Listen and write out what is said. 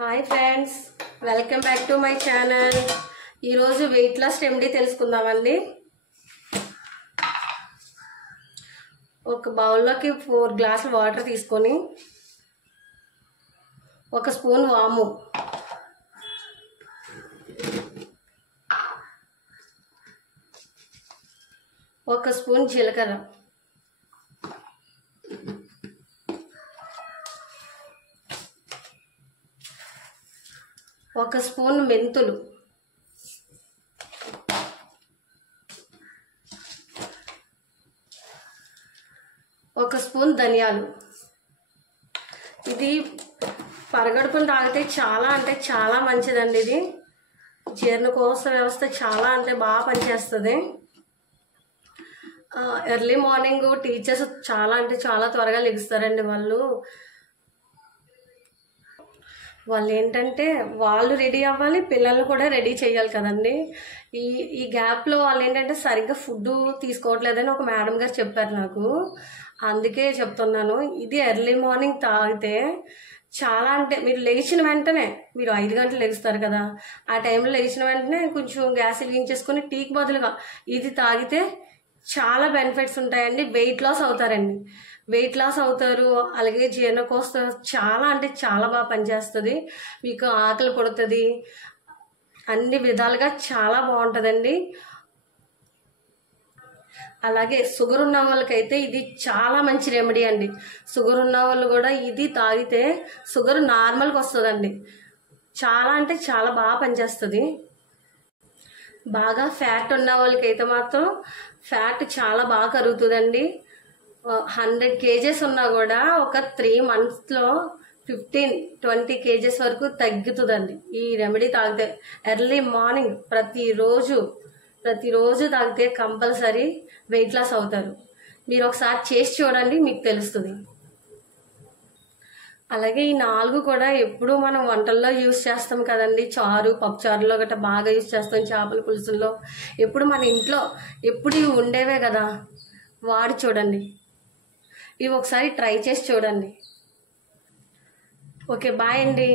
Hi friends, welcome back to my channel. ఈరోజు weight loss remedy తెలుసుకుందామండి. ఒక బౌల్లోకి 4 గ్లాసులు వాటర్ తీసుకొని 1 స్పూన్ వాము, 1 స్పూన్ జీలకర్ర, 1 స్పూన్ మెంతులు, 1 స్పూన్ ధనియాలు. ఇది పరగడుపున తాగితే చాలా అంటే చాలా మంచిదండి. ఇది జీర్ణకోశ వ్యవస్థ చాలా అంటే బాగా పనిచేస్తుంది. ఎర్లీ మార్నింగ్ టీచర్స్ చాలా అంటే చాలా త్వరగా లెగుస్తారండి. వాళ్ళు ఏంటంటే వాళ్ళు రెడీ అవ్వాలి, పిల్లల్ని కూడా రెడీ చేయాలి కదండి. ఈ గ్యాప్లో వాళ్ళు ఏంటంటే సరిగ్గా ఫుడ్ తీసుకోవట్లేదని ఒక మేడం గారు చెప్పారు నాకు. అందుకే చెప్తున్నాను, ఇది ఎర్లీ మార్నింగ్ తాగితే చాలా అంటే మీరు లేచిన వెంటనే, మీరు 5 గంటలు లెగుస్తారు కదా, ఆ టైంలో లేచిన వెంటనే కొంచెం గ్యాస్ వెలిగించేసుకొని టీకి బదులుగా ఇది తాగితే చాలా బెనిఫిట్స్ ఉంటాయండి. వెయిట్ లాస్ అవుతారండి, వెయిట్ లాస్ అవుతారు. అలాగే జీర్ణకోశ చాలా అంటే చాలా బాగా పనిచేస్తుంది. మీకు ఆకలి పడుతుంది, అన్ని విధాలుగా చాలా బాగుంటుందండి. అలాగే షుగర్ ఉన్న వాళ్ళకైతే ఇది చాలా మంచి రెమెడీ అండి. షుగర్ ఉన్న వాళ్ళు కూడా ఇది తాగితే షుగర్ నార్మల్గా వస్తుందండి. చాలా అంటే చాలా బాగా పనిచేస్తుంది. బాగా ఫ్యాట్ ఉన్న వాళ్ళకైతే మాత్రం ఫ్యాట్ చాలా బాగా కరుగుతుందండి. 100 కేజెస్ ఉన్నా కూడా ఒక 3 monthsలో 15-20 కేజెస్ వరకు తగ్గుతుందండి ఈ రెమెడీ తాగితే. ఎర్లీ మార్నింగ్ ప్రతిరోజు తాగితే కంపల్సరీ వెయిట్ లాస్ అవుతారు. మీరు ఒకసారి చేసి చూడండి, మీకు తెలుస్తుంది. అలాగే ఈ 4 కూడా ఎప్పుడు మనం వంటల్లో యూజ్ చేస్తాం కదండి. చారు, పప్పు చారులో గట్రా బాగా యూజ్ చేస్తాం, చేపల పులుసుల్లో ఎప్పుడు మన ఇంట్లో ఎప్పుడు ఇవి ఉండేవే కదా. వాడి చూడండి, ఇవి ఒకసారి ట్రై చేసి చూడండి. ఓకే, బాయ్ అండి.